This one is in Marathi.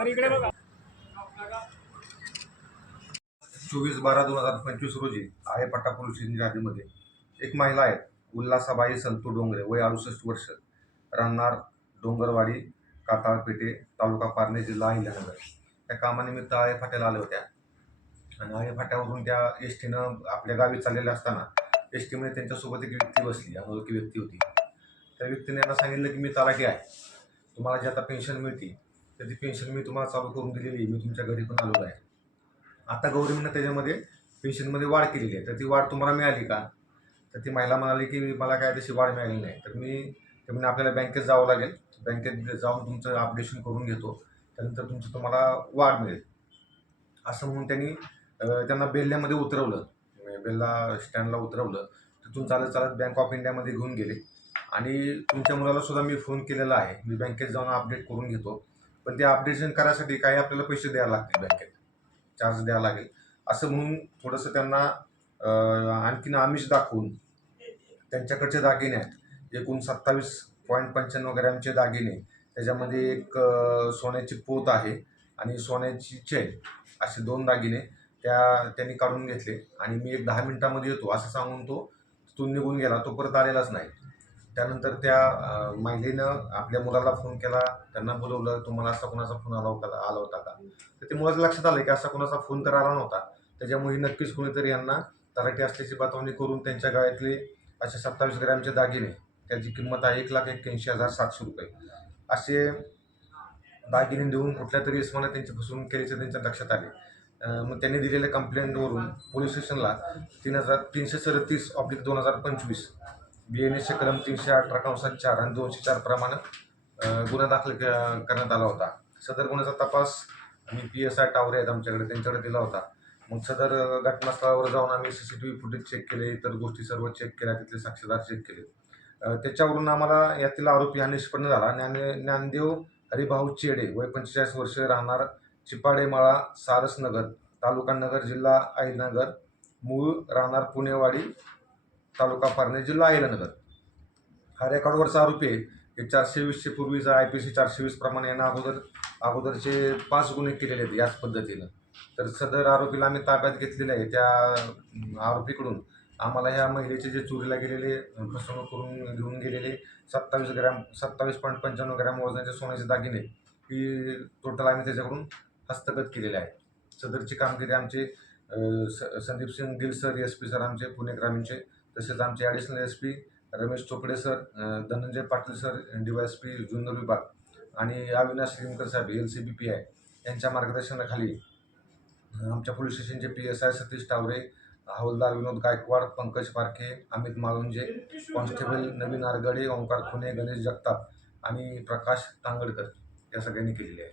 24/12/2025 रोजी आळेपाटा पोलीस स्टेशन यादीमध्ये एक महिला आहे, उल्हासाबाई संतू डोंगरे, वय 68 वर्ष, राहणार डोंगरवाडी, काताळपेठे, तालुका पारनेर, जिल्हा अहिल्यानगर. त्या कामानिमित्त आळेफाट्याला आल्या होत्या आणि आळेफाट्यावरून त्या एस टीनं आपल्या गावी चाललेल्या असताना एस टीमध्ये त्यांच्यासोबत एक व्यक्ती बसली, अनोळखी व्यक्ती होती. त्या व्यक्तीने यांना सांगितलं की मी तलाठी आहे, तुम्हाला जी आता पेन्शन मिळते तर ती पेन्शन मी तुम्हाला चालू करून दिलेली, मी तुमच्या घरी पण आलेलो आहे. आता गव्हर्नमेंटनं त्याच्यामध्ये पेन्शनमध्ये वाढ केलेली आहे, तर ती वाढ तुम्हाला मिळाली का? तर ती महिला म्हणाली की मला काय तशी वाढ मिळाली नाही. तर ते म्हणजे आपल्याला बँकेत जावं लागेल, बँकेत जाऊन तुमचं अपडेशन करून घेतो, त्यानंतर तुम्हाला वाढ मिळेल असं म्हणून त्यांना बेल्ल्यामध्ये उतरवलं, बेल्ला स्टँडला उतरवलं. तिथून चालत चालत बँक ऑफ इंडियामध्ये घेऊन गेले आणि तुमच्या मुलाला सुद्धा मी फोन केलेला आहे, मी बँकेत जाऊन अपडेट करून घेतो, पण ते अपडेशन करायसाठी काही आपल्याला पैसे द्यावे लागतील, बँकेत चार्ज द्यावा लागेल असं म्हणून थोडंसं त्यांना आणखीन आमिष दाखवून त्यांच्याकडचे दागिने आहेत, एकूण 27.95 ग्रॅमचे दागिने, त्याच्यामध्ये एक सोन्याची पोत आहे आणि सोन्याची चेन, असे 2 दागिने त्यांनी काढून घेतले आणि मी एक 10 मिनिटामध्ये येतो असं सांगून तो तिथून निघून गेला. तो परत आलेलाच नाही. त्यानंतर त्या महिलेनं आपल्या मुलाला फोन केला, त्यांना बोलवलं, तुम्हाला असा कोणाचा फोन आला होता का? तर ते मुलाच्या लक्षात आलं की असा कोणाचा फोन तर आला नव्हता. त्याच्यामुळे नक्कीच कोणीतरी यांना तलाठी असल्याची बतावणी करून त्यांच्या गळ्यातले असे 27 ग्रॅमचे दागिने, त्याची किंमत आहे 1,81,700 रुपये, असे दागिने देऊन कुठल्या तरी इसमाने त्यांची फसवणूक केल्याचे त्यांच्या लक्षात आले. मग त्यांनी दिलेल्या कंप्लेंटवरून पोलीस स्टेशनला 337/2025 BNSचे कलम 318/4 आणि 204 प्रमाणे गुन्हा दाखल करण्यात आला होता. सदर गुन्ह्याचा तपास आम्ही PSI टावरे आहेत आमच्याकडे, त्यांच्याकडे दिला होता. मग सदर घटनास्थळावर जाऊन आम्ही CCTV फुटेज चेक केले, इतर गोष्टी सर्व चेक केल्या, तिथले साक्षीदार चेक केले. त्याच्यावरून आम्हाला यातील आरोपी हा निष्पन्न झाला. ज्ञानदेव हरिभाऊ चेडे, वय 45 वर्ष, राहणार चिपाडेमाळा, सारसनगर, तालुका नगर, जिल्हा अहिल्यानगर, मूळ राहणार पुणेवाडी, तालुका पारनेर, जिल्हा अहिल्यानगर. हा रेकॉर्डवरचा आरोपी आहे. हे 420 पूर्वीचा IPC 420 प्रमाणे यांना अगोदरचे 5 गुन्हे केलेले आहेत याच पद्धतीनं. तर सदर आरोपीला आम्ही ताब्यात घेतलेले आहे. त्या आरोपीकडून आम्हाला ह्या महिलेचे जे चोरीला गेलेले, फसवणूक करून घेऊन गेलेले 27.95 ग्रॅम वजनाचे सोन्याचे दागिने ही टोटल आम्ही त्याच्याकडून हस्तगत केलेले आहे. सदरची कामगिरी आमचे Sandeep Singh Gill sir, SP sir आमचे पुणे ग्रामीणचे, तसेच आमचे additional SP Ramesh Chopde sir, Dhananjay Patil sir DYSP Junnar विभाग आणि अविनाश लिमकर साहेब LCB PI यांच्या मार्गदर्शनाखाली आमच्या पोलीस स्टेशनचे PSI सतीश टावरे, हवालदार विनोद गायकवाड, पंकज पारखे, अमित माळुंजे, कॉन्स्टेबल नवीन आरगडे, ओंकार खुने, गणेश जगताप आणि प्रकाश तांगडकर या सगळ्यांनी केलेली आहे.